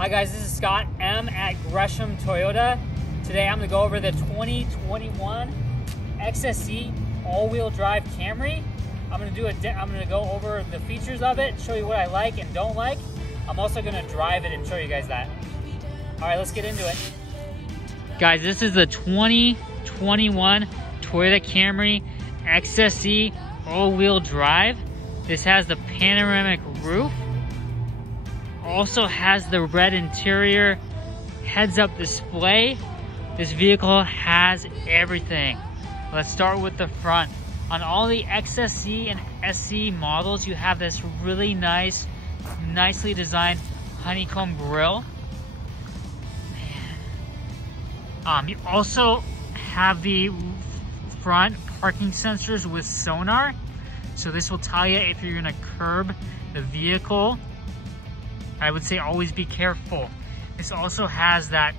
Hi guys, this is Scott M at Gresham Toyota. Today I'm going to go over the 2021 XSE all-wheel drive Camry. I'm going to go over the features of it, show you what I like and don't like. I'm also going to drive it and show you guys that. All right, let's get into it. Guys, this is the 2021 Toyota Camry XSE all-wheel drive. This has the panoramic roof. Also has the red interior, heads-up display. This vehicle has everything. Let's start with the front. On all the XSE and SE models, you have this really nicely designed honeycomb grille. You also have the front parking sensors with sonar. So this will tell you if you're gonna curb the vehicle. I would say always be careful. This also has that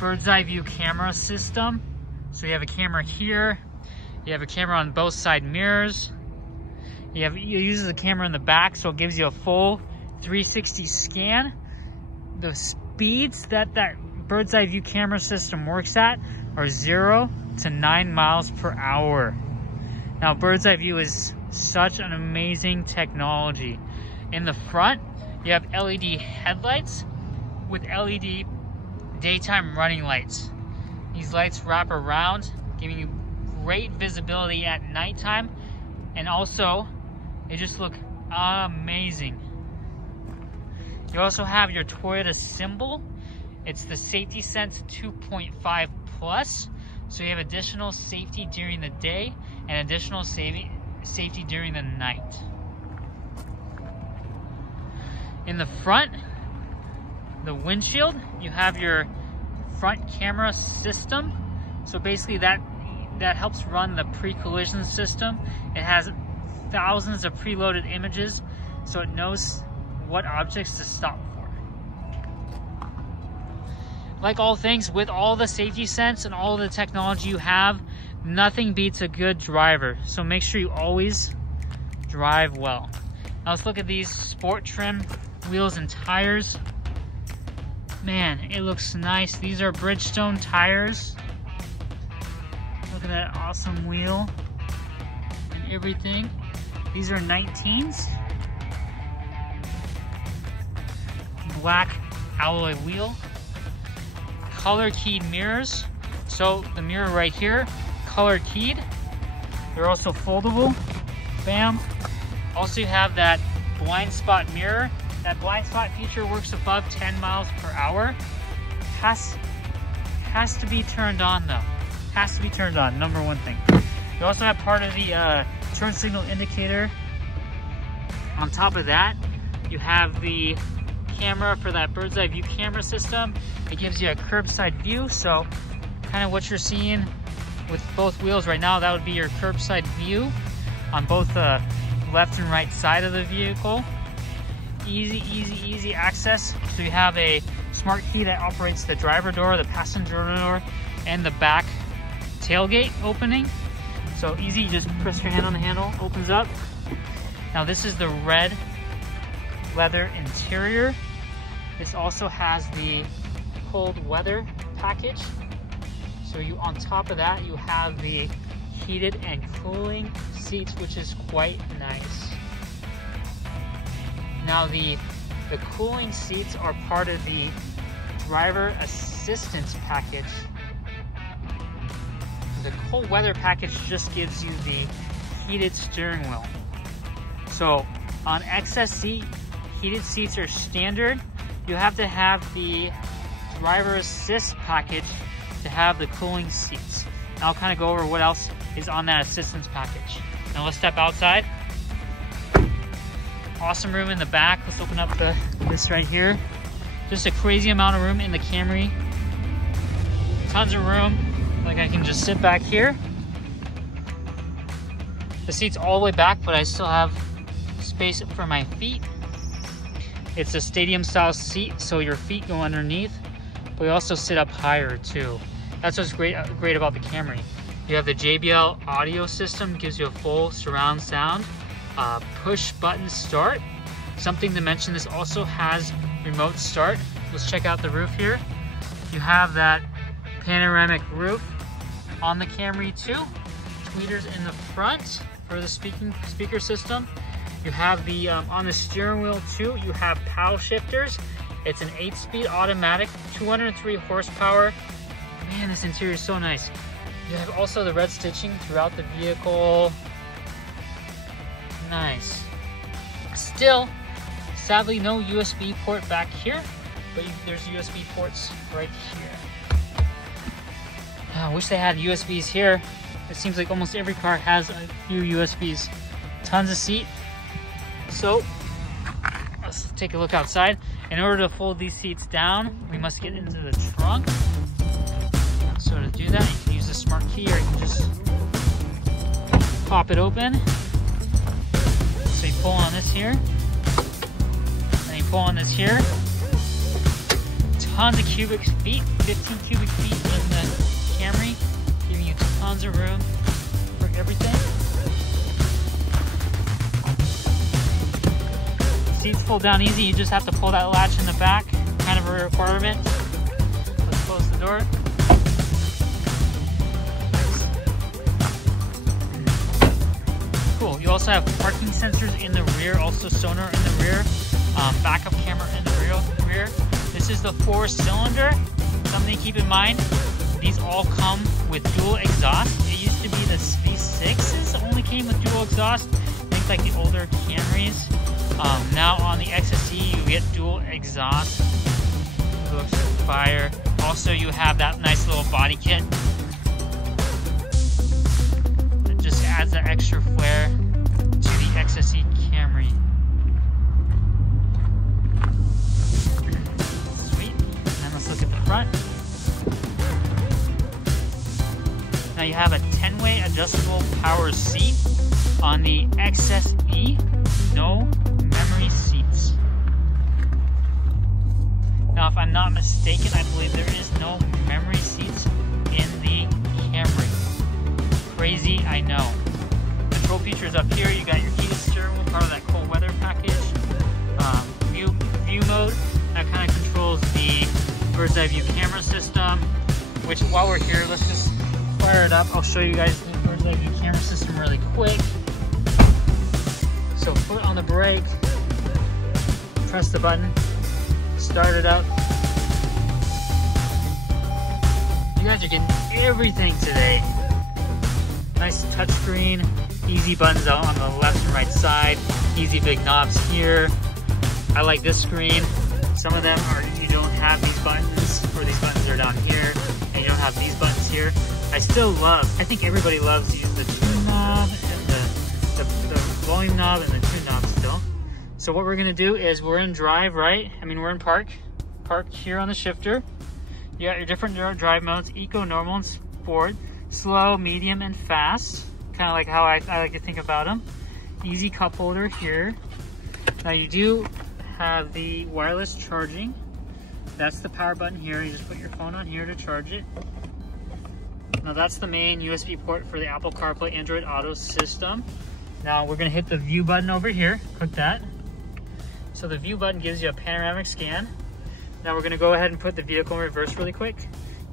bird's eye view camera system. So you have a camera here, you have a camera on both side mirrors. It uses a camera in the back, so it gives you a full 360 scan. The speeds that bird's eye view camera system works at are 0 to 9 miles per hour. Now, bird's eye view is such an amazing technology. In the front, you have LED headlights with LED daytime running lights. These lights wrap around, giving you great visibility at nighttime, and also they just look amazing. You also have your Toyota symbol. It's the Safety Sense 2.5 Plus, so you have additional safety during the day and additional safety during the night. In the front, the windshield, you have your front camera system. So basically that helps run the pre-collision system. It has thousands of preloaded images, so it knows what objects to stop for. Like all things, with all the safety sense and all the technology you have, nothing beats a good driver. So make sure you always drive well. Now let's look at these sport trim wheels and tires. Man, it looks nice. These are Bridgestone tires. Look at that awesome wheel and everything. These are 19s. Black alloy wheel. Color keyed mirrors. So the mirror right here, color keyed. They're also foldable. Bam. Also you have that blind spot mirror. That blind spot feature works above 10 miles per hour. Has to be turned on though. Has to be turned on, number one thing. You also have part of the turn signal indicator. On top of that, you have the camera for that bird's eye view camera system. It gives you a curbside view, so kind of what you're seeing with both wheels right now, that would be your curbside view on both the left and right side of the vehicle. Easy access. So you have a smart key that operates the driver door, the passenger door, and the back tailgate opening. So easy, you just press your hand on the handle, opens up. Now this is the red leather interior. This also has the cold weather package. So on top of that, you have the heated and cooling seats, which is quite nice. Now the cooling seats are part of the driver assistance package. The cold weather package just gives you the heated steering wheel. So on XSE, heated seats are standard. You have to have the driver assist package to have the cooling seats. And I'll kind of go over what else is on that assistance package. Now let's step outside. Awesome room in the back. Let's open up this right here. Just a crazy amount of room in the Camry. Tons of room. Like I can just sit back here. The seat's all the way back, but I still have space for my feet. It's a stadium style seat, so your feet go underneath, but you also sit up higher too. That's what's great about the Camry. You have the JBL audio system, gives you a full surround sound. Push button start. Something to mention, this also has remote start. Let's check out the roof here. You have that panoramic roof on the Camry too. Tweeters in the front for the speaker system. You have the, on the steering wheel too, you have paddle shifters. It's an 8-speed automatic, 203 horsepower. Man, this interior is so nice. You have also the red stitching throughout the vehicle. Nice. Still, sadly, no USB port back here, but there's USB ports right here. I wish they had USBs here. It seems like almost every car has a few USBs. Tons of seat. So, let's take a look outside. In order to fold these seats down, we must get into the trunk. So to do that, you can use the smart key, or you can just pop it open. So you pull on this here, and you pull on this here. Tons of cubic feet, 15 cubic feet in the Camry, giving you tons of room for everything. Seats fold down easy, you just have to pull that latch in the back, kind of a requirement. Let's close the door. Cool, you also have parking sensors in the rear, also sonar in the rear, backup camera in the rear. This is the 4-cylinder. Something to keep in mind, these all come with dual exhaust. It used to be the V6s only came with dual exhaust, think like the older Camrys. Now on the XSE, you get dual exhaust. It looks fire. Also, you have that nice little body kit. It just adds that extra flair to the XSE Camry. Sweet. And let's look at the front. Now you have a 10-way adjustable power seat on the XSE. No memory seats. Now, if I'm not mistaken, I believe there is no memory seats in the Camry. Crazy, I know. Control features up here. You got your heated steering wheel, part of that cold weather package. View mode, that kind of controls the bird's eye view camera system. Which, while we're here, let's just fire it up. I'll show you guys the bird's eye view camera system really quick. So foot on the brake, press the button, start it up. You guys are getting everything today. Nice touchscreen, easy buttons out on the left and right side, easy big knobs here. I like this screen. Some of them are, you don't have these buttons, or these buttons are down here, and you don't have these buttons here. I still love, I think everybody loves to use the tune knob and the volume knob and the tune knob still. So what we're gonna do is we're in drive, right? I mean, we're in park here on the shifter. You got your different drive modes: eco, normal, and sport, slow, medium, and fast. Kind of like how I like to think about them. Easy cup holder here. Now you do have the wireless charging. That's the power button here. You just put your phone on here to charge it. Now that's the main USB port for the Apple CarPlay Android Auto system. Now we're gonna hit the view button over here. Click that. So the view button gives you a panoramic scan. Now we're gonna go ahead and put the vehicle in reverse really quick.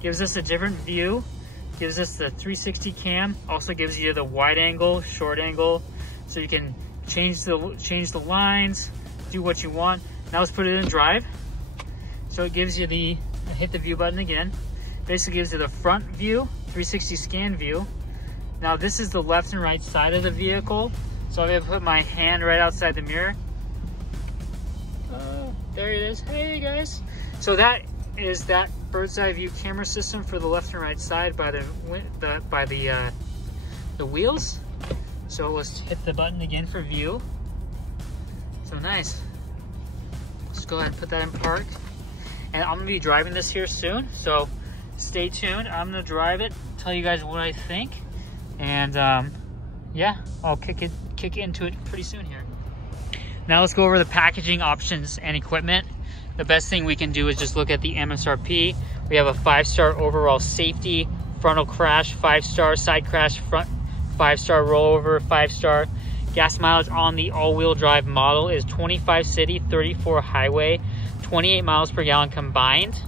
Gives us a different view. Gives us the 360 cam. Also gives you the wide angle, short angle, so you can change the lines, do what you want. Now let's put it in drive. So it gives you the, hit the view button again. Basically gives you the front view, 360 scan view. Now this is the left and right side of the vehicle. So I'm gonna put my hand right outside the mirror. There it is. Hey guys. So that is that bird's eye view camera system for the left and right side by the wheels. So let's hit the button again for view. So nice. Let's go ahead and put that in park. And I'm gonna be driving this here soon, so stay tuned. I'm gonna drive it, tell you guys what I think, and yeah, I'll kick into it pretty soon here. Now let's go over the packaging options and equipment. The best thing we can do is just look at the MSRP. We have a 5-star overall safety, frontal crash, 5-star side crash, front 5-star rollover, 5-star. Gas mileage on the all-wheel drive model is 25 city, 34 highway, 28 miles per gallon combined.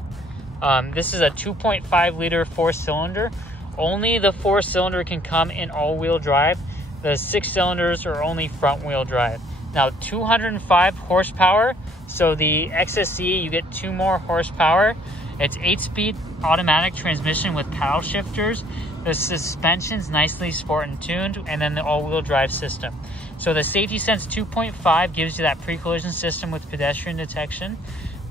This is a 2.5 liter 4-cylinder. Only the 4-cylinder can come in all-wheel drive. The 6 cylinders are only front-wheel drive. Now, 205 horsepower. So the XSE, you get 2 more horsepower. It's 8-speed automatic transmission with paddle shifters. The suspension's nicely sport and tuned, and then the all-wheel drive system. So the Safety Sense 2.5 gives you that pre-collision system with pedestrian detection,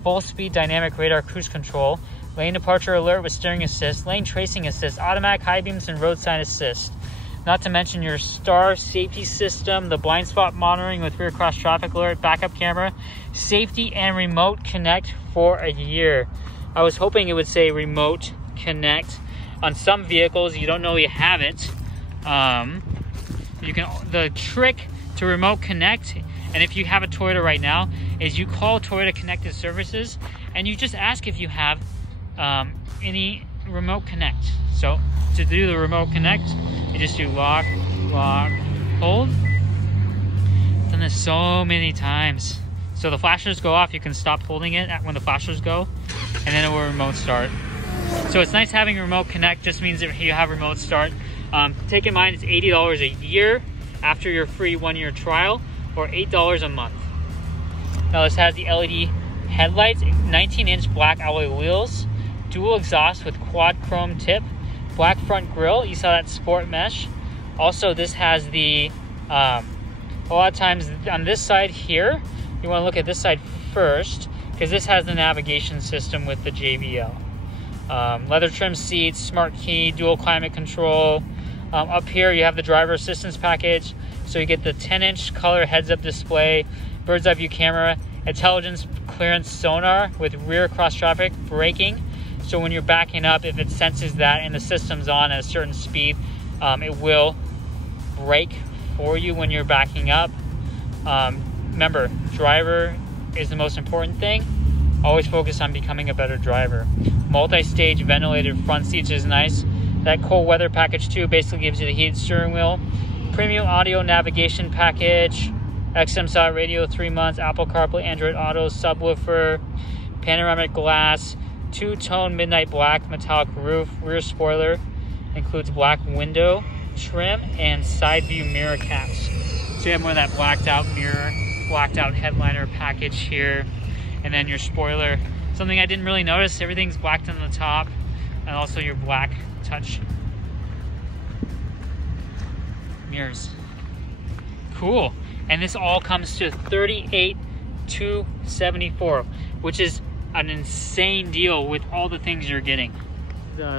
full speed dynamic radar cruise control, lane departure alert with steering assist, lane tracing assist, automatic high beams, and roadside assist. Not to mention your STAR safety system, the blind spot monitoring with rear cross traffic alert, backup camera, safety and remote connect for a year. I was hoping it would say remote connect. On some vehicles, you don't know you have it. The trick to remote connect, and if you have a Toyota right now, is you call Toyota Connected Services and you just ask if you have any remote connect. So to do the remote connect, you just do lock, lock, hold. I've done this so many times. So the flashers go off, you can stop holding it when the flashers go, and then it will remote start. So it's nice having remote connect, just means that you have remote start. Take in mind it's $80 a year after your free 1-year trial, or $8 a month. Now this has the LED headlights, 19-inch black alloy wheels, dual exhaust with quad chrome tip, black front grille. You saw that sport mesh. Also, this has the, a lot of times on this side here, you want to look at this side first, because this has the navigation system with the JBL. Leather trim seats, smart key, dual climate control. Up here you have the driver assistance package, so you get the 10-inch color heads-up display, bird's eye view camera, intelligence clearance sonar with rear cross traffic braking. So when you're backing up, if it senses that and the system's on at a certain speed, it will brake for you when you're backing up. Remember, driver is the most important thing. Always focus on becoming a better driver. Multi-stage ventilated front seats is nice. That cold weather package too basically gives you the heated steering wheel. Premium audio navigation package, XM Sound radio 3 months, Apple CarPlay, Android Auto, subwoofer, panoramic glass, 2-tone midnight black metallic roof, rear spoiler, includes black window trim and side view mirror caps. So you have more of that blacked out mirror, blacked out headliner package here, and then your spoiler. Something I didn't really notice, everything's blacked on the top, and also your black touch mirrors. Cool. And this all comes to $38,274, which is an insane deal with all the things you're getting.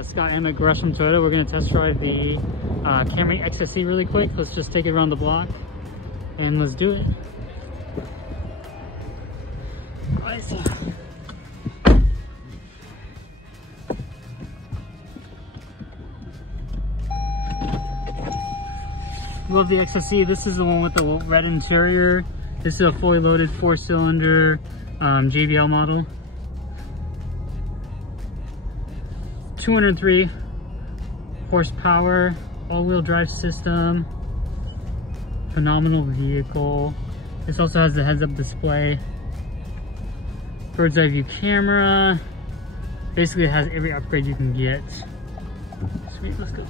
Scott M at Gresham Toyota. We're going to test drive the Camry XSE really quick. Let's just take it around the block and let's do it. Love the XSE. This is the one with the red interior. This is a fully loaded 4-cylinder JBL model. 203 horsepower, all-wheel drive system. Phenomenal vehicle. This also has the heads-up display, bird's eye view camera. Basically, it has every upgrade you can get. Sweet, let's go.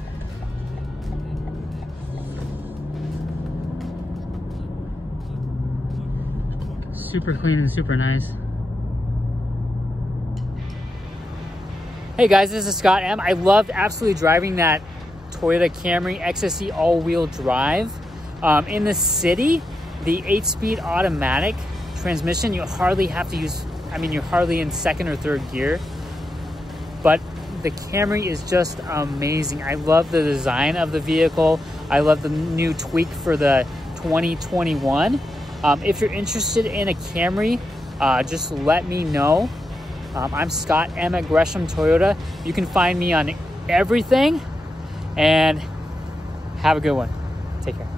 Super clean and super nice. Hey guys, this is Scott M. I loved absolutely driving that Toyota Camry XSE all-wheel drive. In the city, the 8-speed automatic transmission, you hardly have to use, you're hardly in second or third gear. But the Camry is just amazing. I love the design of the vehicle. I love the new tweak for the 2021. If you're interested in a Camry, just let me know. I'm Scott M at Gresham Toyota. You can find me on everything, and have a good one. Take care.